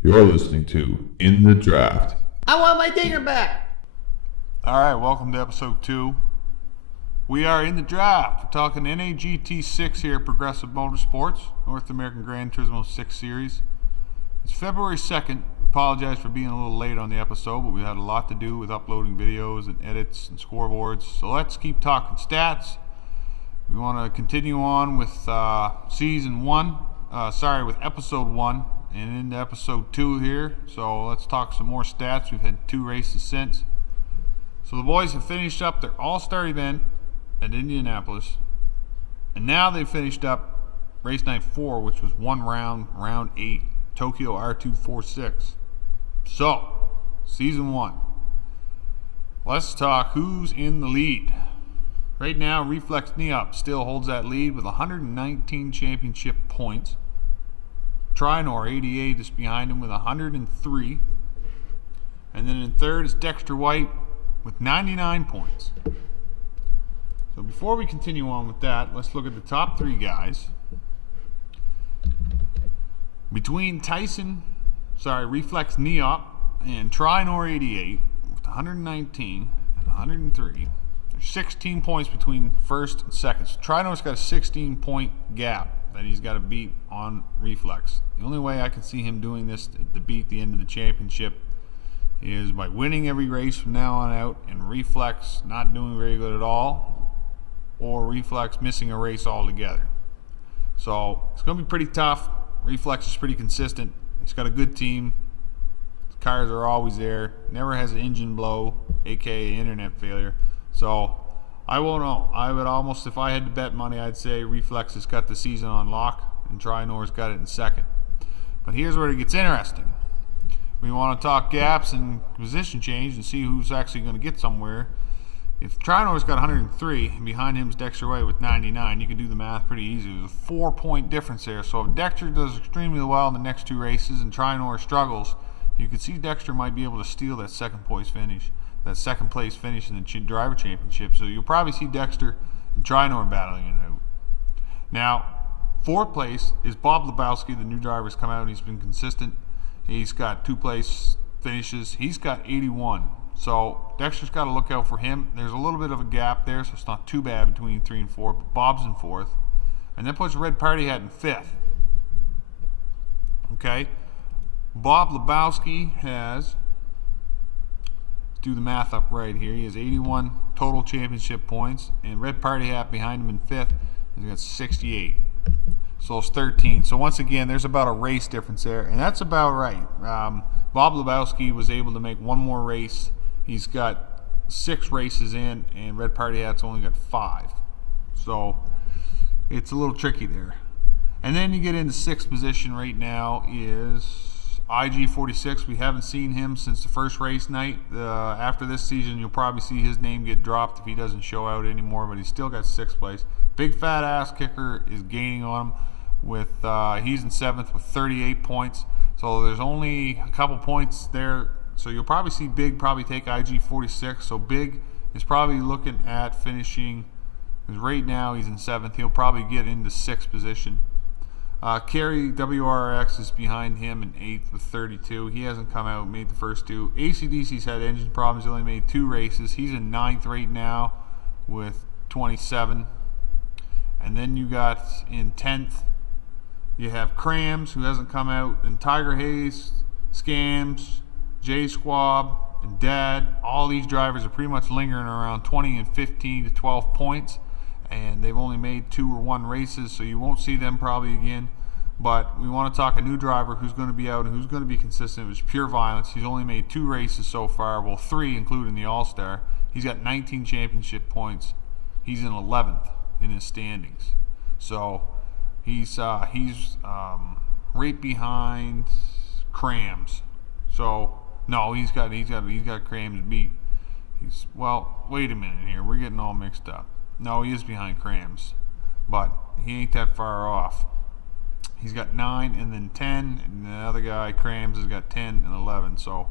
You're listening to In the Draft. I want my dinger back. All right, welcome to episode 2. We are in the draft. We're talking NAGT6 here at Progressive Motorsports, North American Gran Turismo 6 Series. It's February 2nd. Apologize for being a little late on the episode, but we had a lot to do with uploading videos and edits and scoreboards. So let's keep talking stats. We want to continue on with with episode 1 and into episode 2 here. So let's talk some more stats. We've had 2 races since. So the boys have finished up their all-star event at Indianapolis, and now they've finished up race night 4, which was one round, round 8, Tokyo R246. So, season 1. Let's talk who's in the lead. Right now, Reflex Neop still holds that lead with 119 championship points. Trinor 88 is behind him with 103. And then in third is Dexter White with 99 points. So before we continue on with that, let's look at the top 3 guys. Between Reflex Neop and Trinor 88 with 119 and 103, there's 16 points between first and second. So Trinor's got a 16-point gap that he's got to beat on Reflex. The only way I can see him doing this to beat the end of the championship is by winning every race from now on out and Reflex not doing very good at all, or Reflex missing a race altogether. So it's going to be pretty tough. Reflex is pretty consistent. He's got a good team. His cars are always there. Never has an engine blow, aka internet failure. So I won't know. I would almost, if I had to bet money, I'd say Reflex has got the season on lock and Trinor's got it in second. But here's where it gets interesting. We want to talk gaps and position change and see who's actually going to get somewhere. If Trinor's got 103 and behind him is Dexter White with 99, you can do the math pretty easy. There's a 4-point difference there. So if Dexter does extremely well in the next 2 races and Trinor struggles, you can see Dexter might be able to steal that second place finish in the driver championship. So you'll probably see Dexter and Trinor battling it out. Now, 4th place is Bob Lebowski. The new driver's come out and he's been consistent. He's got 2 place finishes. He's got 81. So Dexter's got to look out for him. There's a little bit of a gap there, so it's not too bad between 3 and 4. But Bob's in 4th. And then puts Red Party Hat in 5th. Okay. Bob Lebowski has, let's do the math up right here. He has 81 total championship points. And Red Party Hat behind him in 5th has got 68. So it's 13. So once again, there's about a race difference there. And that's about right. Bob Lebowski was able to make 1 more race. He's got 6 races in, and Red Party Hat's only got 5. So it's a little tricky there. And then you get into 6th position right now is IG46. We haven't seen him since the first race night. After this season, you'll probably see his name get dropped if he doesn't show out anymore, but he's still got 6th place. Big fat ass kicker is gaining on him with he's in 7th with 38 points. So there's only a couple points there. So you'll probably see Big probably take IG46. So Big is probably looking at finishing, because right now he's in 7th. He'll probably get into 6th position. Kerry WRX is behind him in 8th with 32. He hasn't come out, made the first 2. ACDC's had engine problems. He only made 2 races. He's in 9th right now with 27. And then you got in 10th, you have Crams, who hasn't come out, and Tiger Hayes, Scams, J Squab, and Dad. All these drivers are pretty much lingering around 20 and 15 to 12 points, and they've only made 2 or 1 races, so you won't see them probably again. But we want to talk a new driver who's going to be out and who's going to be consistent. It was Pure Violence. He's only made 2 races so far, well 3 including the All-Star. He's got 19 championship points. He's in 11th in his standings. So he's right behind Crams. So no, he's got Crams beat. Wait a minute here. We're getting all mixed up. No, he is behind Crams, but he ain't that far off. He's got 9 and then 10, and the other guy, Crams, has got 10 and 11. So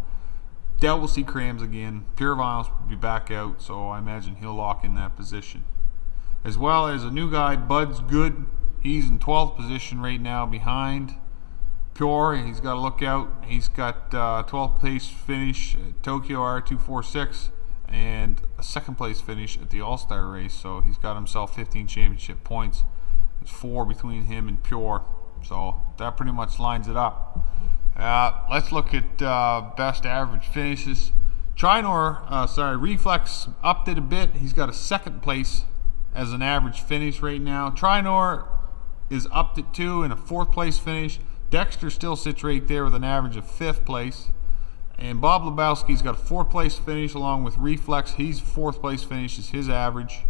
Dell will see Crams again. Pure Violence will be back out, so I imagine he'll lock in that position. As well as a new guy, Bud's Good. He's in 12th position right now behind Pure. He's got to look out. He's got 12th place finish at Tokyo R246 and a 2nd place finish at the All-Star race. So he's got himself 15 championship points. There's 4 between him and Pure. So that pretty much lines it up. Let's look at best average finishes. Reflex upped it a bit. He's got a 2nd place as an average finish right now. Trinor is upped it too in a 4th place finish. Dexter still sits right there with an average of 5th place. And Bob Lebowski's got a 4th place finish along with Reflex. He's 4th place finish is his average.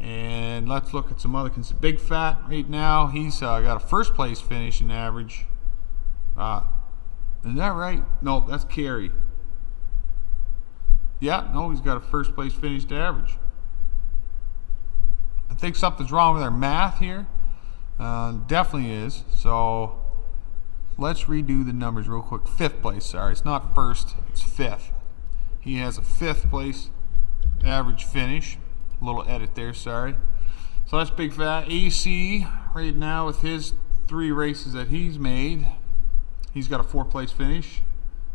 And let's look at some other Big Fat right now. He's got a 1st place finish in average. Is that right? No, that's Kerry. Yeah, no, he's got a 1st place finished average. I think something's wrong with our math here. Definitely is. So let's redo the numbers real quick. 5th place, sorry. It's not 1st, it's 5th. He has a 5th place average finish. A little edit there, sorry. So that's Big Fat. AC right now with his 3 races that he's made. He's got a 4th place finish.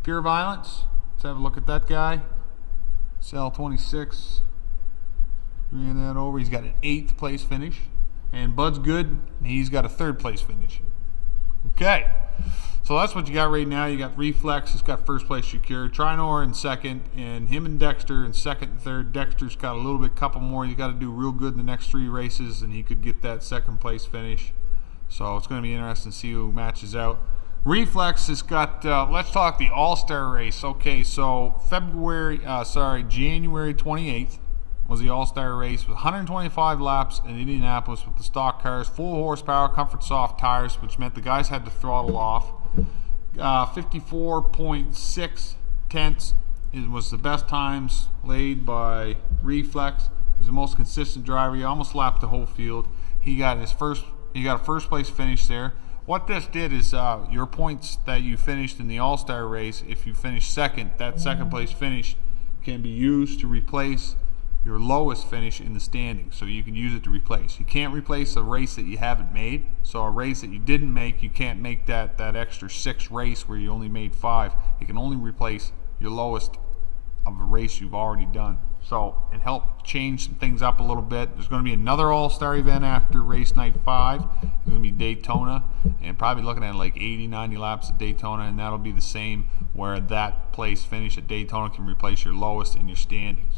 Pure Violence. Let's have a look at that guy. Cell 26. Ran that over. He's got an 8th place finish. And Bud's Good. He's got a 3rd place finish. Okay. So that's what you got right now. You got Reflex. He's got 1st place secured. Trinor in 2nd. And him and Dexter in 2nd and 3rd. Dexter's got a little bit, couple more. You got to do real good in the next 3 races. And he could get that 2nd place finish. So it's going to be interesting to see who matches out. Reflex has got, let's talk the All-Star race. Okay, so January 28th was the All-Star race with 125 laps in Indianapolis with the stock cars, full horsepower, comfort soft tires, which meant the guys had to throttle off. 54.6 tenths was the best times laid by Reflex. He was the most consistent driver. He almost lapped the whole field. He got a 1st place finish there. What this did is your points that you finished in the All-Star race, if you finished 2nd, that 2nd place finish can be used to replace your lowest finish in the standings. So you can use it to replace. You can't replace a race that you haven't made. So a race that you didn't make, you can't make that extra 6 race where you only made 5. You can only replace your lowest of a race you've already done. So it helped change some things up a little bit. There's going to be another All-Star event after race night 5. It's going to be Daytona, and probably looking at like 80, 90 laps at Daytona, and that'll be the same where that place finish at Daytona can replace your lowest in your standings.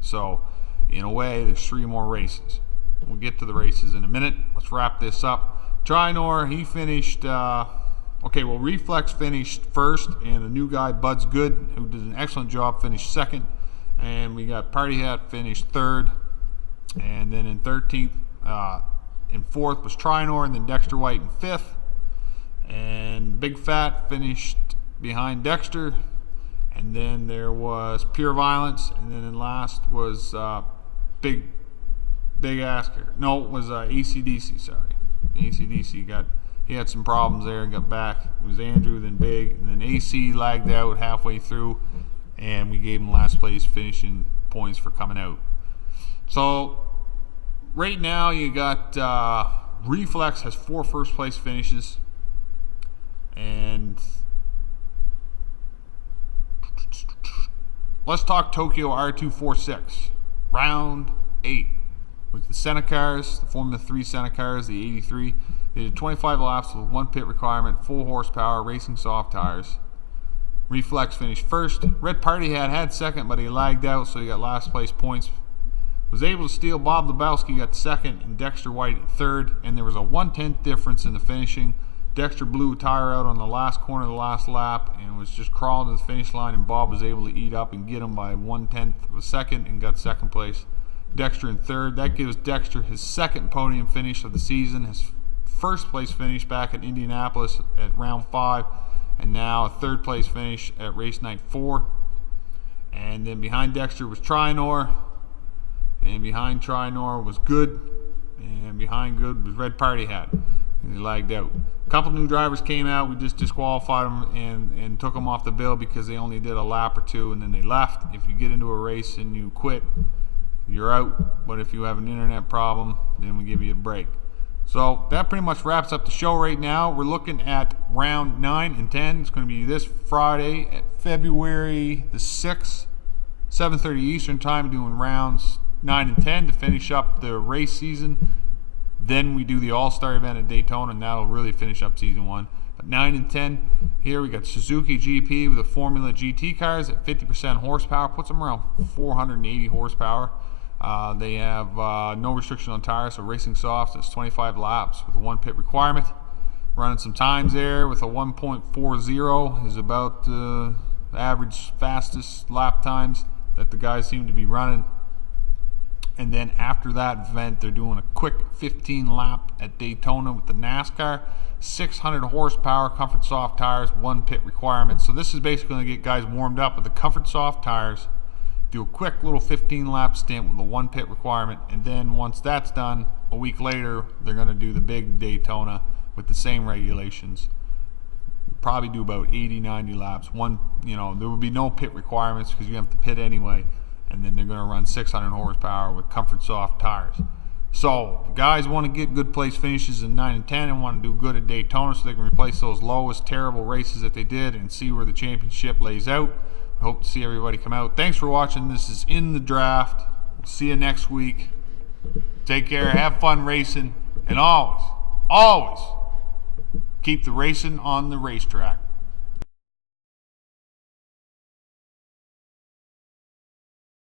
So in a way, there's 3 more races. We'll get to the races in a minute. Let's wrap this up. Trinor, he finished, Reflex finished 1st, and the new guy, Bud's Good, who did an excellent job, finished 2nd. And we got Party Hat finished 3rd. And then in 13th, in 4th was Trinor, and then Dexter White in 5th. And Big Fat finished behind Dexter. And then there was Pure Violence. And then in last was Big Asker. No, it was AC/DC, sorry. AC/DC he had some problems there and got back. It was Andrew, then Big, and then AC lagged out halfway through. And we gave him last place finishing points for coming out. So right now you got Reflex has 4 1st place finishes, and let's talk Tokyo R246 round 8 with the Senna cars, the Formula 3 Senna cars, the 83. They did 25 laps with 1 pit requirement, full horsepower, racing soft tires. Reflex finished 1st. Red Party had 2nd, but he lagged out, so he got last place points. Was able to steal. Bob Lebowski got 2nd, and Dexter White 3rd. And there was a 1/10 difference in the finishing. Dexter blew a tire out on the last corner of the last lap and was just crawling to the finish line, and Bob was able to eat up and get him by 1/10 of a second and got 2nd place. Dexter in 3rd. That gives Dexter his 2nd podium finish of the season, his 1st place finish back at Indianapolis at round 5. And now a 3rd place finish at race night 4. And then behind Dexter was Trinor. And behind Trinor was Good. And behind Good was Red Party Hat. And he lagged out. A couple new drivers came out. We just disqualified them and took them off the bill because they only did a lap or 2 and then they left. If you get into a race and you quit, you're out. But if you have an internet problem, then we give you a break. So that pretty much wraps up the show right now. We're looking at round 9 and 10. It's going to be this Friday at February the 6th, 7:30 Eastern Time, doing rounds 9 and 10 to finish up the race season. Then we do the All-Star event at Daytona, and that'll really finish up season 1. But 9 and 10, here we got Suzuki GP with the Formula GT cars at 50% horsepower, puts them around 480 horsepower. They have no restriction on tires, so racing soft. It's 25 laps with a 1 pit requirement. Running some times there with a 1.40 is about the average fastest lap times that the guys seem to be running. And then after that event, they're doing a quick 15 lap at Daytona with the NASCAR. 600 horsepower, Comfort Soft tires, 1 pit requirement. So this is basically going to get guys warmed up with the Comfort Soft tires. Do a quick little 15 lap stint with a 1 pit requirement, and then once that's done, a week later they're going to do the big Daytona with the same regulations. Probably do about 80-90 laps. There will be no pit requirements because you have to pit anyway, and then they're going to run 600 horsepower with Comfort Soft tires. So the guys want to get good place finishes in 9 and 10 and want to do good at Daytona so they can replace those lowest terrible races that they did and see where the championship lays out. I hope to see everybody come out. Thanks for watching. This is In the Draft. We'll see you next week. Take care. Have fun racing. And always keep the racing on the racetrack.